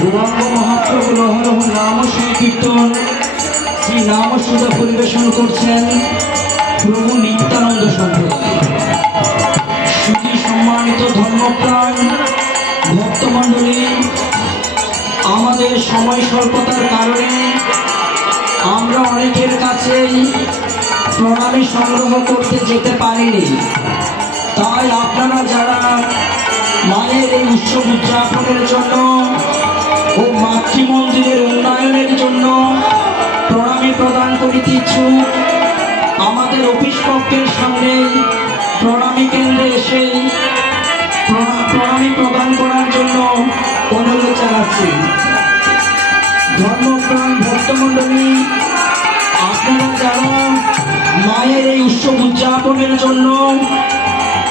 গৌরাঙ্গ মহাপ্রভু রহরহ নাম সংকীর্তন শ্রী নাম সুধা পরিবেশন করছেন প্রভু নিত্যানন্দ সম্প্রদায়। সুধী সম্মানিত ধর্মপ্রাণ ভক্তমণ্ডলী, আমাদের সময় স্বল্পতার কারণে আমরা অনেকের কাছেই প্রণামী সংগ্রহ করতে যেতে পারিনি। তাই আপনারা যারা মায়ের এই উৎসব উদযাপনের জন্য ও মাতৃমন্দিরের উন্নয়নের জন্য প্রণামী প্রদান করিতে ইচ্ছুক, আমাদের অফিস কক্ষের সামনে প্রণামী কেন্দ্রে এসে প্রণামী প্রদান করার জন্য অনুরোধ জানাচ্ছি। ধর্মপ্রাণ ভক্তমণ্ডলী, আপনারা যারা মায়ের এই উৎসব উদযাপনের জন্য